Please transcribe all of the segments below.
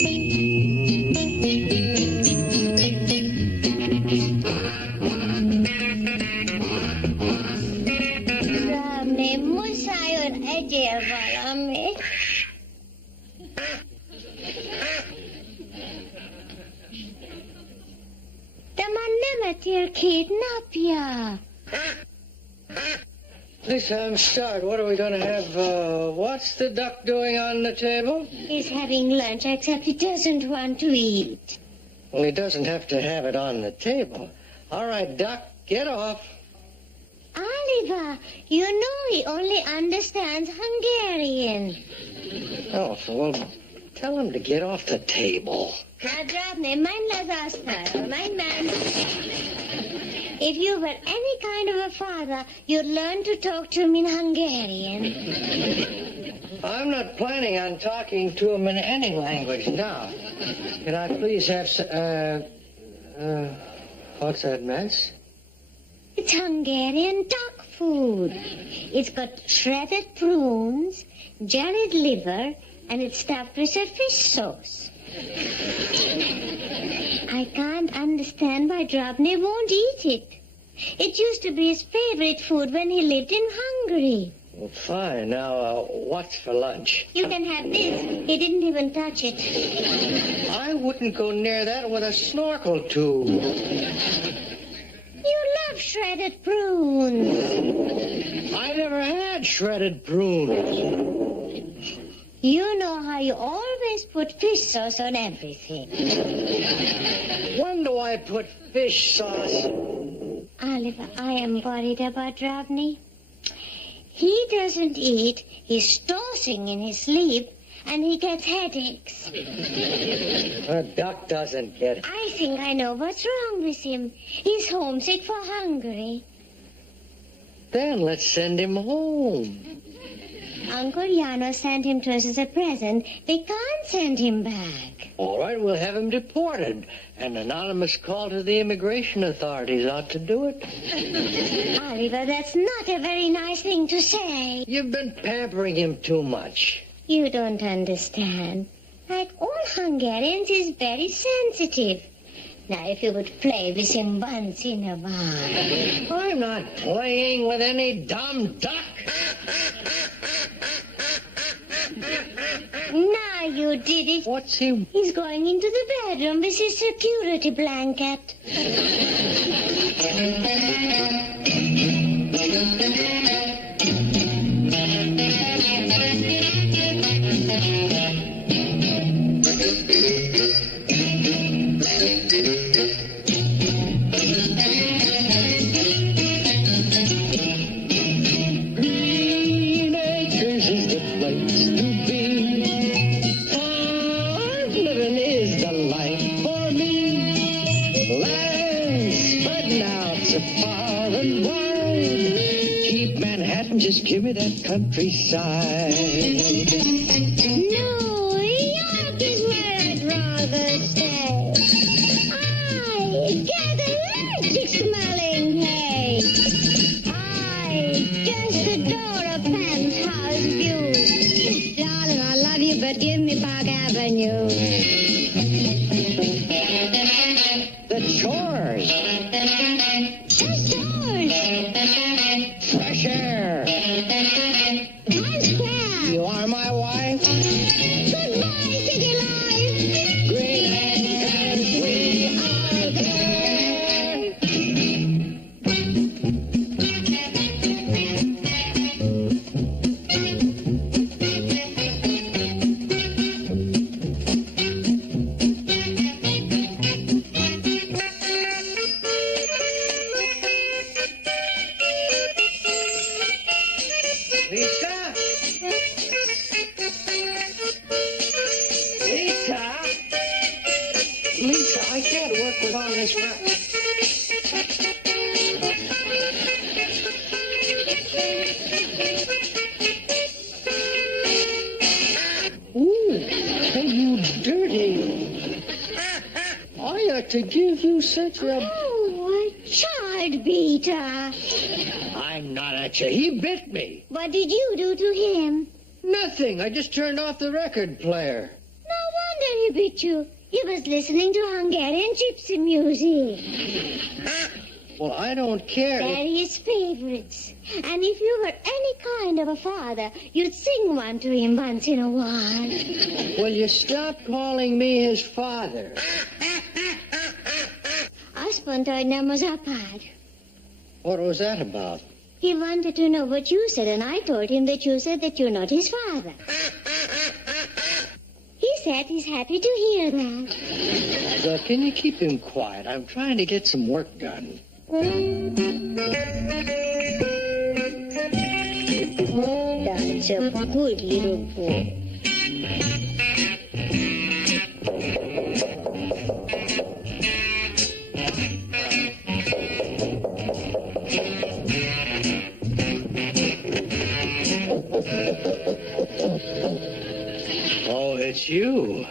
Drobny, musayot ajer valami. Taman nematir kidnap ya. Lisa, I'm starved. What are we going to have? What's the duck doing on the table? He's having lunch, except he doesn't want to eat. Well, he doesn't have to have it on the table. All right, duck, get off. Oliver, you know he only understands Hungarian. Oh, well, tell him to get off the table. Now, Drobny, mind Lazar's mind, man. If you were any kind of a father, you'd learn to talk to him in Hungarian. I'm not planning on talking to him in any language now. Can I please have what's that mess? It's Hungarian duck food. It's got shredded prunes, jellied liver, and it's stuffed with a fish sauce. I can't understand why Drobny won't eat it. It used to be his favorite food when he lived in Hungary. Well, fine. Now, what's for lunch? You can have this. He didn't even touch it. I wouldn't go near that with a snorkel tube. You love shredded prunes. I never had shredded prunes. You know how you always put fish sauce on everything. When do I put fish sauce? Oliver, I am worried about Drobny. He doesn't eat, he's tossing in his sleep, and he gets headaches. A duck doesn't get... I think I know what's wrong with him. He's homesick for Hungary. Then let's send him home. Uncle Jano sent him to us as a present. We can't send him back. All right, we'll have him deported. An anonymous call to the immigration authorities ought to do it. Oliver, that's not a very nice thing to say. You've been pampering him too much. You don't understand. Like all Hungarians, he's very sensitive. Now, if you would play with him once in a while. I'm not playing with any dumb duck. Now you did it. What's he... He's going into the bedroom with his security blanket. Green Acres is the place to be. Farm living is the life for me. Land spreading out so far and wide. Keep Manhattan, just give me that countryside. New York is where I'd rather stay. I get allergic smelling hay. I just adore a penthouse view. Darling, I love you, but give me Park Avenue. The chores. The stores. Fresh air. Times Square. You are my wife. Goodbye, city life. Green Acres, we are there. Lisa? Lisa? Lisa, I can't work with all this Ooh, hey, you dirty. I ought to give you such a... Oh, a child beater. I'm not at you. He bit me. What did you do to him? Nothing. I just turned off the record player. No wonder Very bit you. You was listening to Hungarian gypsy music. Well, I don't care. They're his favorites. And if you were any kind of a father, you'd sing one to him once in a while. Will you stop calling me his father? Azt mondta, hogy nem az apád. What was that about? He wanted to know what you said, and I told him that you said that you're not his father. He said he's happy to hear that. Can you keep him quiet? I'm trying to get some work done. That's a good little boy. Oh, it's you.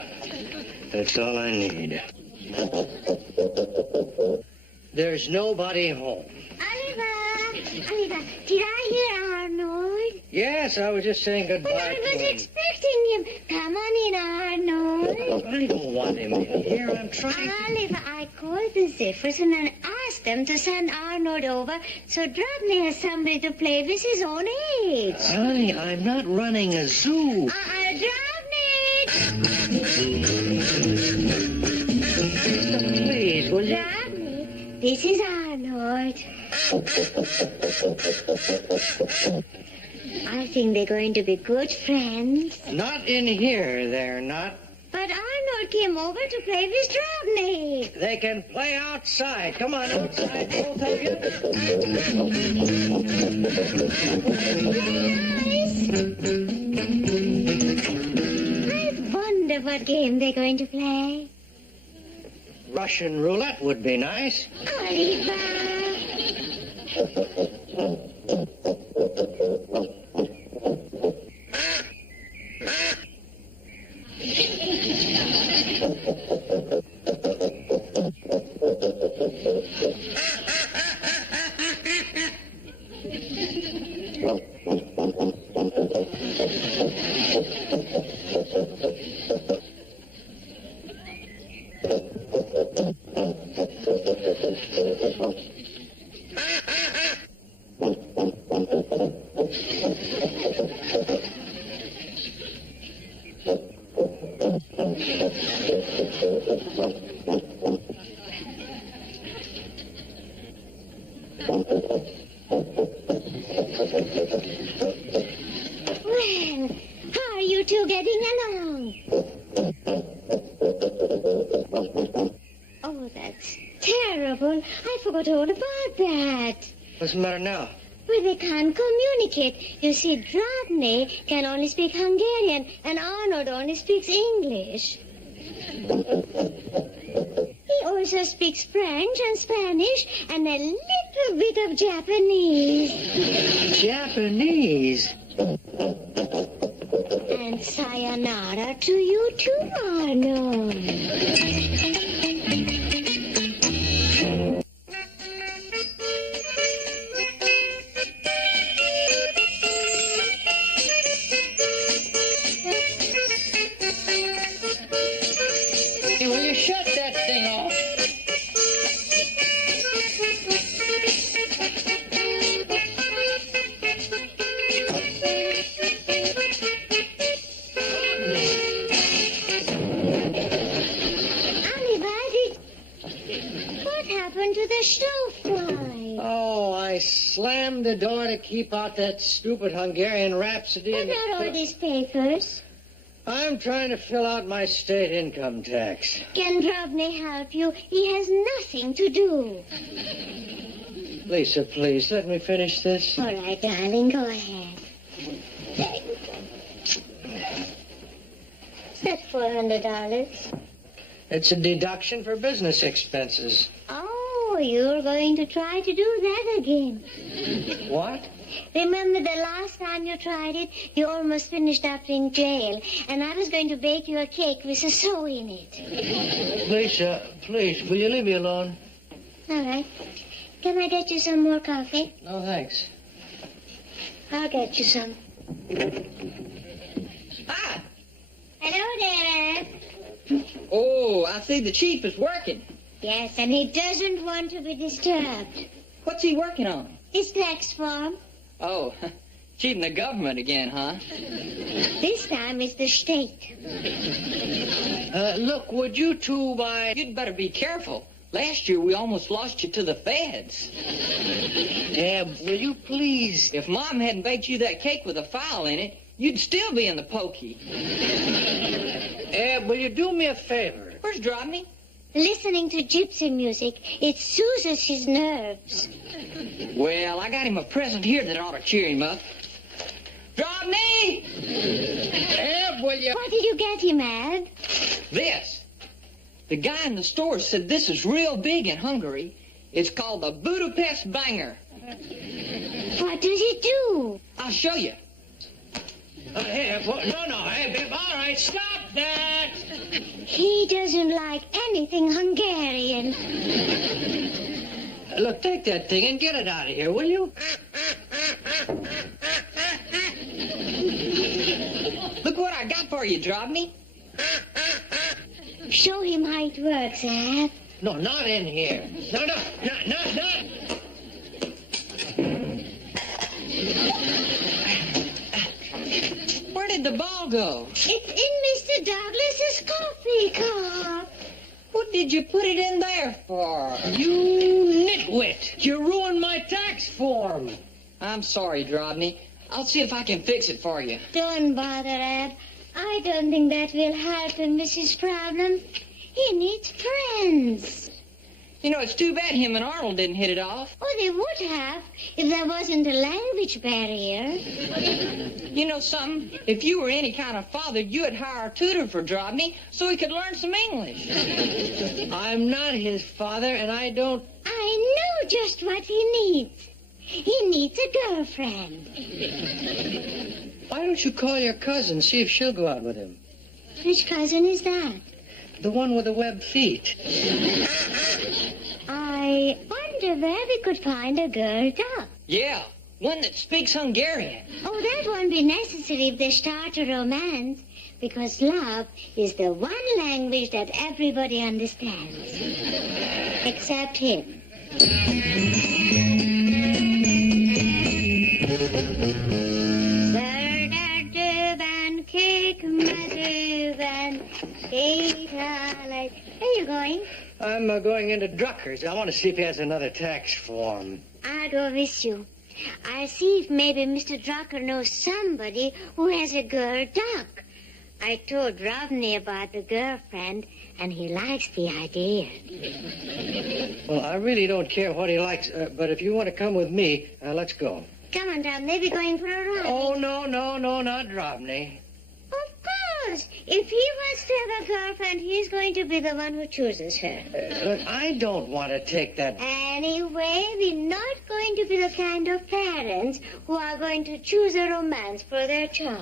That's all I need. There's nobody home. Oliver, did I hear Arnold? Yes, I was just saying goodbye But I to was him. expecting him. Come on in, Arnold. I don't want him in here. I'm trying. Oliver, I called the Ziffers and asked them to send Arnold over so Drobny has somebody to play with his own age. Honey, I'm not running a zoo. Drobny! Please, will you? Drobny, this is Arnold. I think they're going to be good friends. Not in here, they're not. But Arnold came over to play with Drobny. They can play outside. Come on outside, both of you. I wonder what game they're going to play. Russian roulette would be nice. Oliver! Well, how are you two getting along? Oh, that's terrible. I forgot all about that. What's the matter now? Well, they can't communicate. You see, Drobny can only speak Hungarian, and Arnold only speaks English. He also speaks French and Spanish and a little bit of Japanese. Japanese? And sayonara to you too, Arnold. Hey, will you shut that thing off? What happened to the stovefly? Oh, I slammed the door to keep out that stupid Hungarian rhapsody. What about all these papers? I'm trying to fill out my state income tax. Can Drobny help you? He has nothing to do. Lisa, please, let me finish this. All right, darling, go ahead. There you go. Is that $400? It's a deduction for business expenses. Oh, you're going to try to do that again. What? Remember the last time you tried it, you almost finished up in jail, and I was going to bake you a cake with a sow in it. Lisa, please, will you leave me alone? All right. Can I get you some more coffee? No, thanks. I'll get you some. Ah! Hello there. Oh, I see the chief is working. Yes, and he doesn't want to be disturbed. What's he working on? His tax form. Oh, cheating the government again, huh? This time it's the state. Look, would you two You'd better be careful. Last year we almost lost you to the feds. will you please? If Mom hadn't baked you that cake with a fowl in it, you'd still be in the pokey. Will you do me a favor? Where's Drobny? Listening to gypsy music, it soothes his nerves. Well, I got him a present here that ought to cheer him up. Drobny! Will you? What did you get him, Ed? This. The guy in the store said this is real big in Hungary. It's called the Budapest Banger. What does it do? I'll show you. No, hey, babe, all right, stop that. He doesn't like anything Hungarian. Look, take that thing and get it out of here, will you? Look what I got for you, Drobny. Show him how it works, Ab. No, not in here. No. Where did the ball go? It's in Mr. Douglas's coffee cup. What did you put it in there for? You nitwit. You ruined my tax form. I'm sorry, Drobny. I'll see if I can fix it for you. Don't bother, Ab. I don't think that will help him with his problem. He needs friends. You know, it's too bad him and Arnold didn't hit it off. Oh, they would have if there wasn't a language barrier. You know something? If you were any kind of father, you'd hire a tutor for Drobny so he could learn some English. I'm not his father, and I don't... I know just what he needs. He needs a girlfriend. Why don't you call your cousin, see if she'll go out with him? Which cousin is that? The one with the webbed feet. I wonder where we could find a girl duck. Yeah, one that speaks Hungarian. Oh, that won't be necessary if they start a romance, because love is the one language that everybody understands. Except him. Where are you going? I'm going into Drucker's. I want to see if he has another tax form. I'll go with you. I'll see if maybe Mr. Drucker knows somebody who has a girl duck. I told Drobny about the girlfriend, and he likes the idea. Well, I really don't care what he likes, but if you want to come with me, let's go. Come on, Drobny, we're going for a ride. Oh, no, not Drobny. Of course. If he wants to have a girlfriend, he's going to be the one who chooses her. Look, I don't want to take that... Anyway, we're not going to be the kind of parents who are going to choose a romance for their child.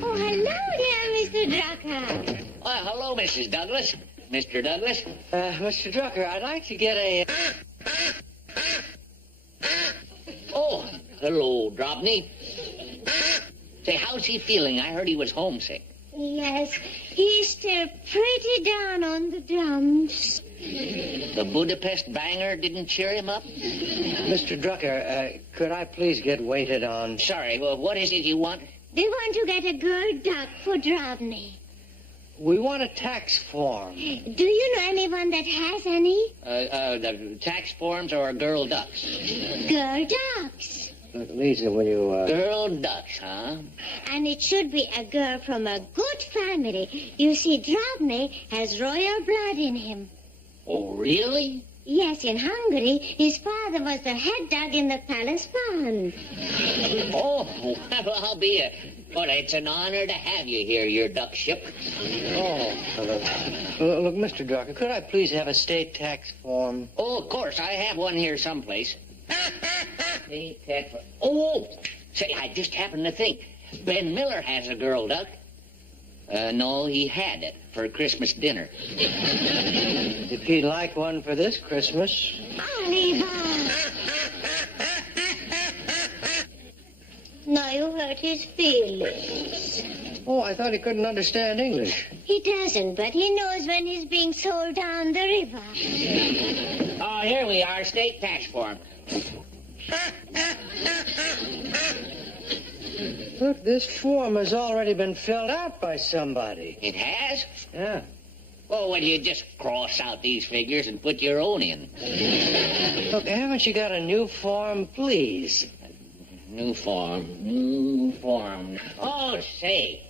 Oh, hello there, Mr. Drucker. Hello, Mrs. Douglas. Mr. Douglas? Mr. Drucker, I'd like to get a... Oh, hello, Drobny. Say, how's he feeling? I heard he was homesick. Yes, he's still pretty down on the dumps. The Budapest Banger didn't cheer him up? Mr. Drucker, could I please get waited on? Sorry, well, what is it you want? They want to get a girl duck for Drobny. We want a tax form. Do you know anyone that has any? The tax forms or girl ducks? Girl ducks. Look, Lisa, will you, Girl ducks, huh? And it should be a girl from a good family. You see, Drobny has royal blood in him. Oh, really? Yes, in Hungary, his father was the head dog in the palace pond. Oh, well, I'll be a... But it's an honor to have you here, your duck ship. Look, Mr. Drucker, could I please have a state tax form? Oh, of course. I have one here someplace. State tax form. Oh, say, I just happened to think. Ben Miller has a girl duck. No, he had it for Christmas dinner. If he'd like one for this Christmas. Oliver! hurt his feelings. Oh, I thought he couldn't understand English. He doesn't, but he knows when he's being sold down the river. Oh, here we are, state tax form. Look, this form has already been filled out by somebody. It has? Yeah. Well, will you just cross out these figures and put your own in? Look, haven't you got a new form, please? New form. Oh, say,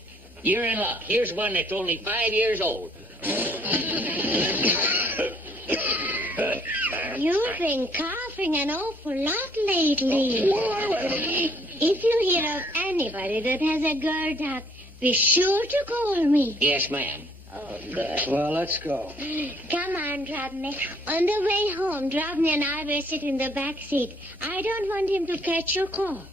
you're in luck. Here's one that's only 5 years old. You've been coughing an awful lot lately. If you hear of anybody that has a girl duck, be sure to call me. Yes, ma'am. Oh, good. Well, let's go. Come on, Drobny. On the way home, Drobny and I will sit in the back seat. I don't want him to catch your call.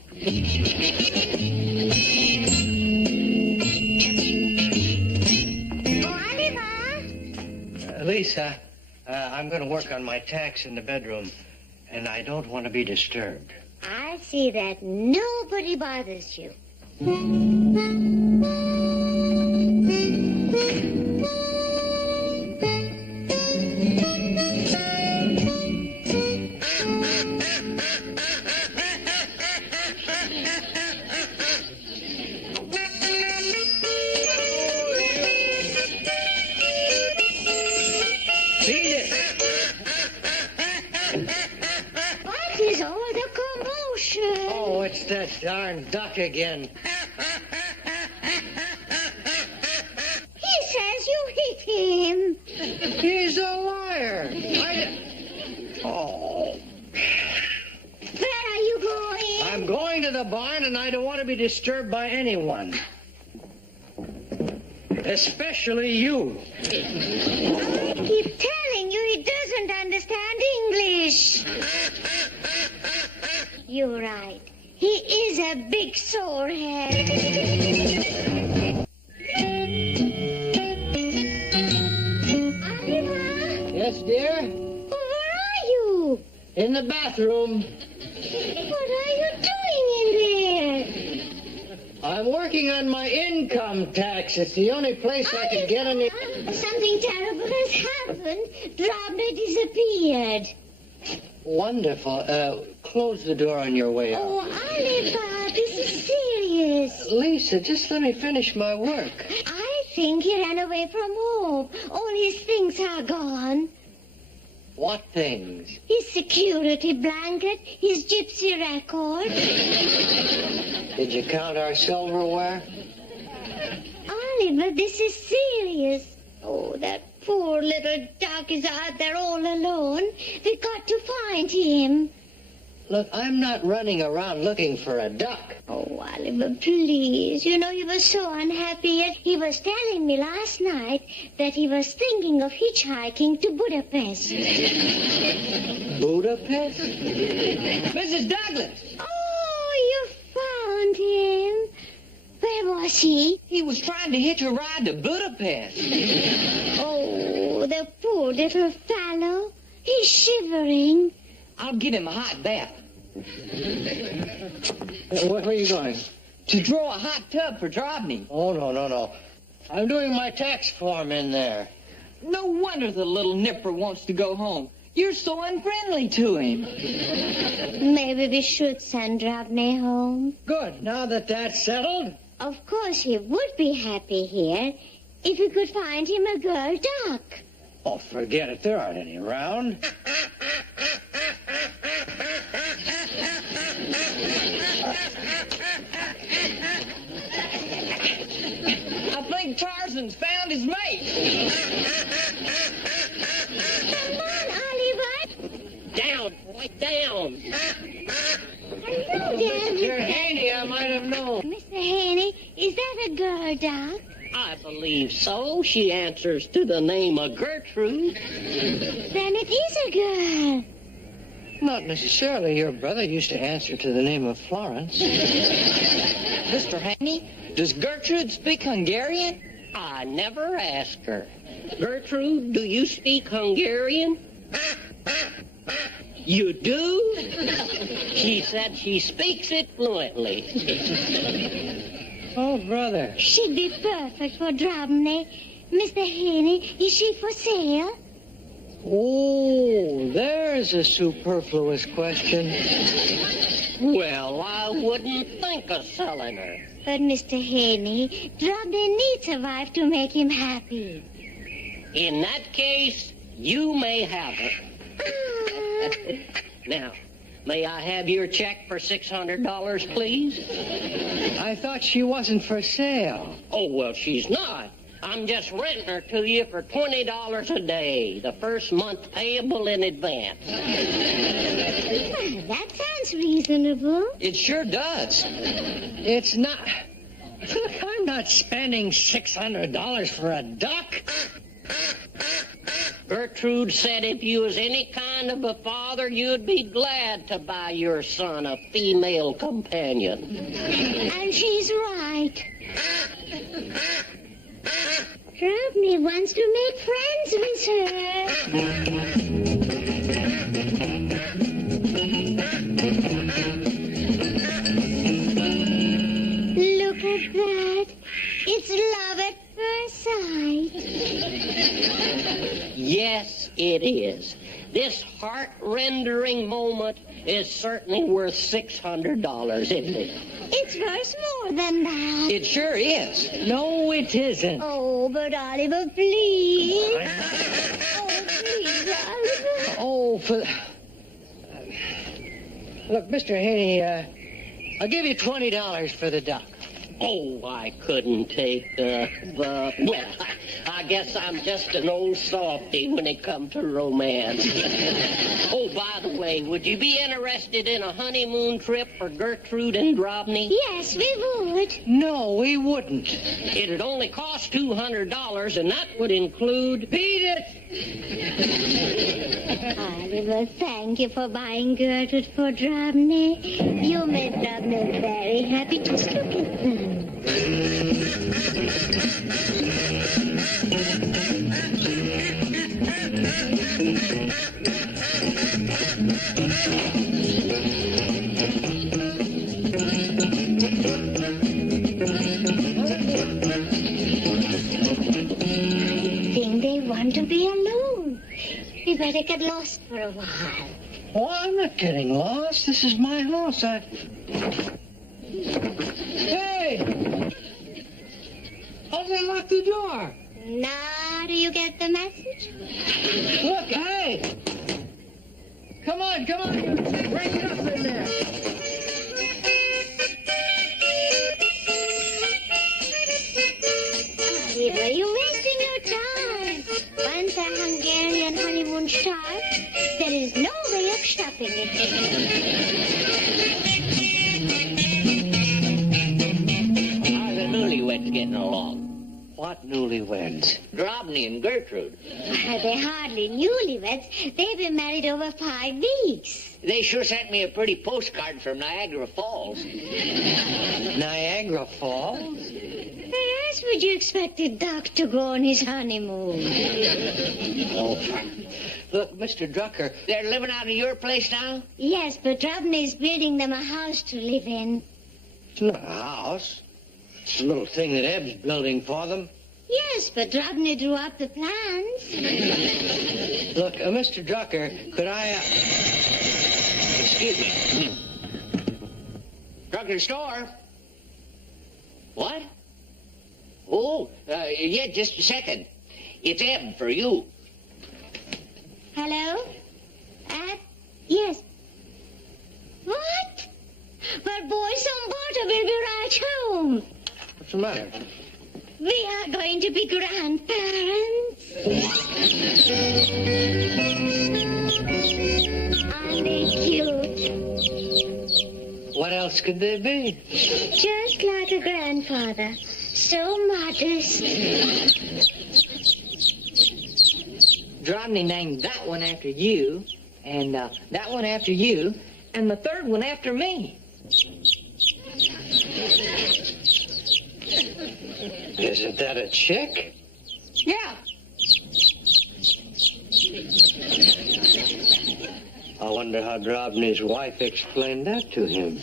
Oh, Oliver! Lisa, I'm going to work on my tax in the bedroom, and I don't want to be disturbed. I'll see that nobody bothers you. What is all the commotion? Oh, it's that darn duck again. He says you hit him. He's a liar. Oh. Where are you going? I'm going to the barn, and I don't want to be disturbed by anyone. Especially you. I keep telling you he doesn't understand English. You're right. He is a big sorehead. Oliver? Yes, dear? Where are you? In the bathroom. What are you doing in there? I'm working on my income tax. It's the only place I can get any... Something terrible has happened. Drobny disappeared. Wonderful. Close the door on your way out. Oh, Oliver, this is serious. Lisa, just let me finish my work. I think he ran away from home. All his things are gone. What things? His security blanket, his gypsy record. Did you count our silverware? Oliver, this is serious. Oh, that poor little duck is out there all alone. We got to find him. Look, I'm not running around looking for a duck. Oh, Oliver, please. You know, he was so unhappy. He was telling me last night that he was thinking of hitchhiking to Budapest. Budapest? Mrs. Douglas, Oh, you found him. Where was he? he was trying to hitch a ride to Budapest. Oh, the poor little fellow. He's shivering. I'll give him a hot bath. Where are you going? To draw a hot tub for Drobny. Oh, no. I'm doing my tax form in there. No wonder the little nipper wants to go home. You're so unfriendly to him. Maybe we should send Drobny home. Good. Now that that's settled, Of course he would be happy here if we could find him a girl duck. oh, forget it. There aren't any around. I think Tarzan's found his mate. Come on, Oliver. Down, right down. Hello Mr. there. Haney, I might have known. Mr. Haney, is that a girl duck? I believe so. She answers to the name of Gertrude. Then it is a girl. Not necessarily. Your brother used to answer to the name of Florence. Mr. Haney, does Gertrude speak Hungarian? I never asked her. Gertrude, do you speak Hungarian? You do? She said she speaks it fluently. Oh, brother. She'd be perfect for Drobny. Mr. Haney, is she for sale? Oh, there's a superfluous question. Well, I wouldn't think of selling her. But, Mr. Haney, Drobny needs a wife to make him happy. In that case, you may have her. Now, may I have your check for $600, please? I thought she wasn't for sale. Oh, well, she's not. I'm just renting her to you for $20 a day, the first month payable in advance. Well, that sounds reasonable. It sure does. It's not... Look, I'm not spending $600 for a duck. Gertrude said if you was any kind of a father, you'd be glad to buy your son a female companion. And she's right. Drobny wants to make friends with her. Look at that. It's love at first sight. Yes, it is. This heart-rendering moment is certainly worth $600, isn't it? It's worth more than that. It sure is. No, it isn't. Oh, but Oliver, please. Oh, please, Oliver. Oh, for... Look, Mr. Haney, I'll give you $20 for the duck. Oh, I couldn't take the... Well, I guess I'm just an old softy when it comes to romance. Oh, by the way, would you be interested in a honeymoon trip for Gertrude and Drobny? Yes, we would. No, we wouldn't. It'd only cost $200, and that would include... Beat it! Oliver, thank you for buying Gertrude for Drobny. You made Drobny very happy. Just look at them. Think they want to be alone. We better get lost for a while. Oh, I'm not getting lost. This is my house. Hey! How did they lock the door? Now, do you get the message? Look, hey! Come on, come on. Break it up in there. Oliver, you're wasting your time. Once a Hungarian honeymoon starts, there is no way of stopping it. How are the newlyweds getting along? What newlyweds? Drobny and Gertrude. They're hardly newlyweds. They've been married over 5 weeks. They sure sent me a pretty postcard from Niagara Falls. Niagara Falls? Where else would you expect a duck to go on his honeymoon? Oh, look, Mr. Drucker. They're living out of your place now? Yes, but Drobny's building them a house to live in. It's not a house. It's a little thing that Eb's building for them. Yes, but Drobny drew up the plans. Look, Mr. Drucker, could I... Excuse me. Drucker store? What? Oh, yeah, just a second. It's Eb for you. Hello? Yes. What? Well, boys on board will be right home. What's the matter? We are going to be grandparents. Aren't they cute? What else could they be? Just like a grandfather. So modest. Drobny named that one after you, and that one after you, and the third one after me. Isn't that a chick? Yeah. I wonder how Drobny's wife explained that to him.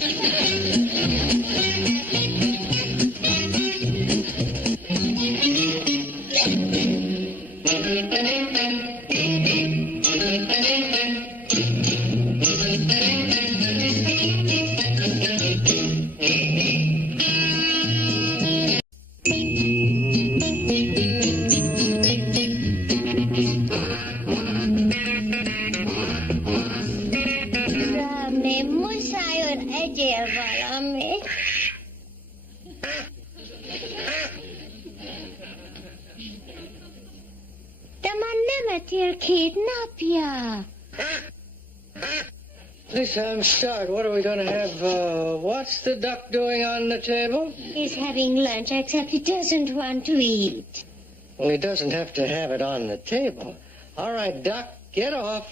Drobny, must I on edge of me? The man never till kidnap ya. Lisa, I'm starved. What are we going to have? What's the duck doing on the table? He's having lunch, except he doesn't want to eat. Well, he doesn't have to have it on the table. All right, duck, get off.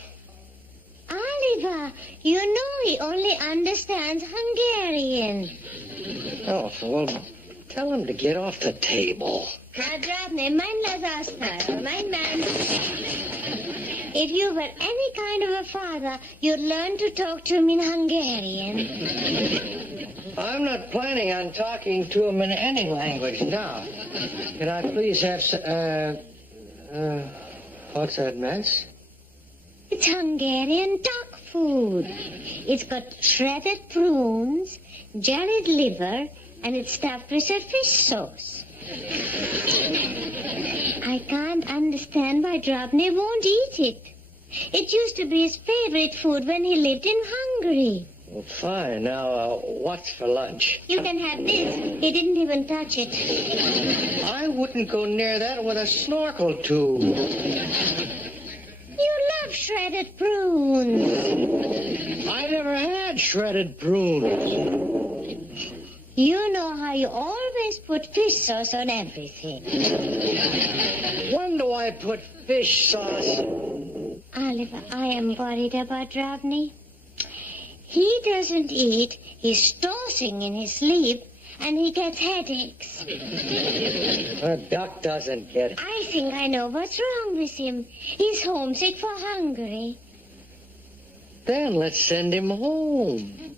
Oliver, you know he only understands Hungarian. Oh, well, tell him to get off the table. Now, Drobny, mein Lazasta, mein man. If you were any kind of a father, you'd learn to talk to him in Hungarian. I'm not planning on talking to him in any language now. Can I please have what's that mess? It's Hungarian duck food. It's got shredded prunes, jellied liver, and it's stuffed with a fish sauce. I can't understand why Drobny won't eat it. It used to be his favorite food when he lived in Hungary. Well, fine. Now, what's for lunch? You can have this. He didn't even touch it. I wouldn't go near that with a snorkel tube. You love shredded prunes. I never had shredded prunes. You know how you always put fish sauce on everything. When do I put fish sauce? Oliver, I am worried about Drobny. He doesn't eat, he's tossing in his sleep, and he gets headaches. A duck doesn't get it. I think I know what's wrong with him. He's homesick for Hungary. Then let's send him home.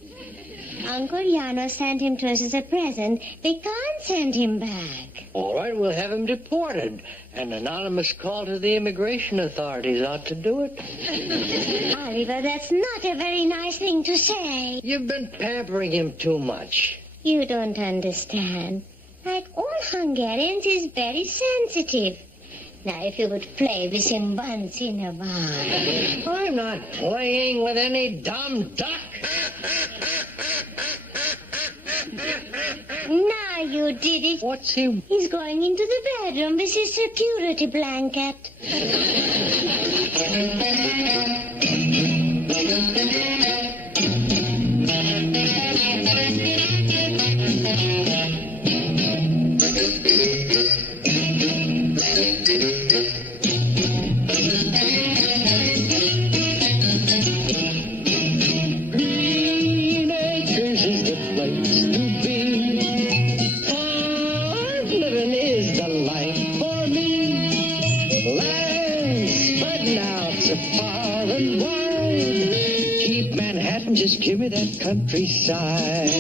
Uncle Jano sent him to us as a present. We can't send him back. All right, we'll have him deported. An anonymous call to the immigration authorities ought to do it. Oliver, that's not a very nice thing to say. You've been pampering him too much. You don't understand. Like all Hungarians, he's very sensitive. Now, if you would play with him once in a while. I'm not playing with any dumb duck. Now you did it. What's he? He's going into the bedroom with his security blanket. Green Acres is the place to be. Farm living is the life for me. Land spreading out so far and wide. Keep Manhattan, just give me that countryside. New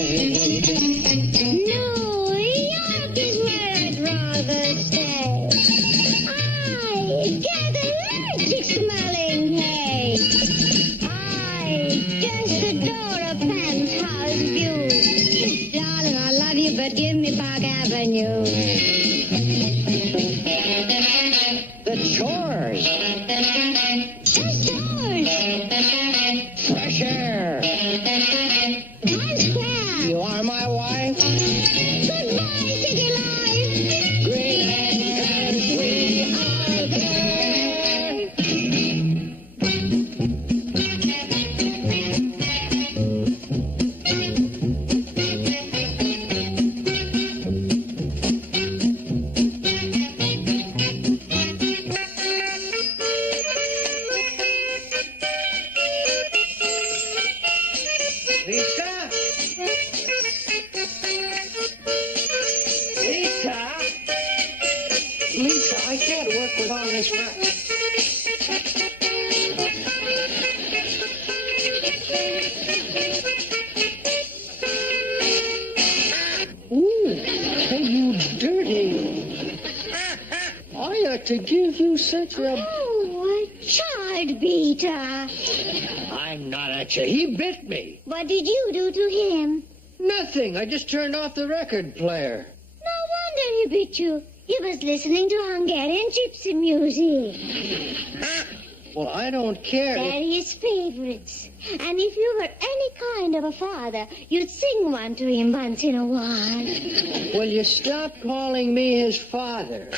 York is where I'd rather stay. I get allergic smelling hay. I just adore a penthouse view. Darling, I love you, but give me Park Avenue. The chores, The stores. fresh air. Times Square. You are my wife. Goodbye, city life. Green Acres, we are there. Lisa? Lisa? Lisa, I can't work with all this. to give you such a... Oh, a child beater. I'm not at you. He bit me. What did you do to him? Nothing. I just turned off the record player. No wonder he bit you. He was listening to Hungarian gypsy music. Well, I don't care. They're his favorites. And if you were any kind of a father, you'd sing one to him once in a while. Will you stop calling me his father?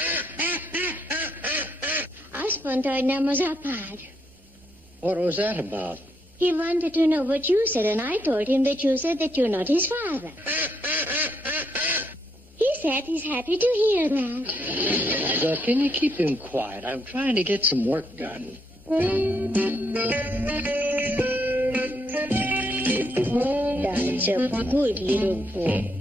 Aspontod nem az apád. What was that about? He wanted to know what you said, and I told him that you said that you're not his father. He said he's happy to hear that. Look, can you keep him quiet? I'm trying to get some work done. That's a good little boy.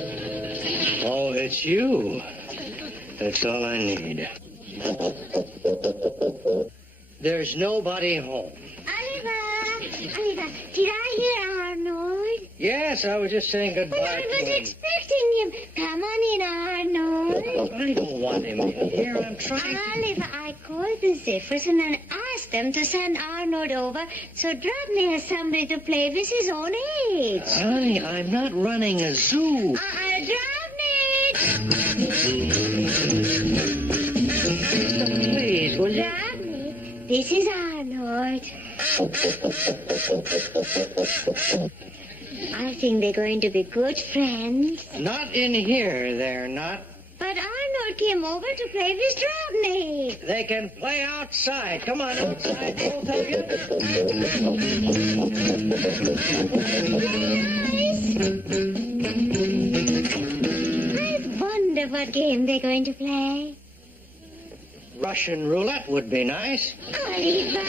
Oh, it's you. That's all I need. There's nobody home. Oliver, did I hear Arnold? Yes, I was just saying goodbye Well, I to was him. expecting him. Come on in, Arnold. I don't want him in here. I'm trying to... Oliver, I called the Ziffers and then asked them to send Arnold over so Drobny has somebody to play with his own age. Honey, I'm not running a zoo. Drobny! Please, will you? Drobny, this is Arnold. I think they're going to be good friends. Not in here, they're not. But Arnold came over to play with Drobny. They can play outside. Come on, outside, both of you. I wonder what game they're going to play. Russian roulette would be nice. Oliver!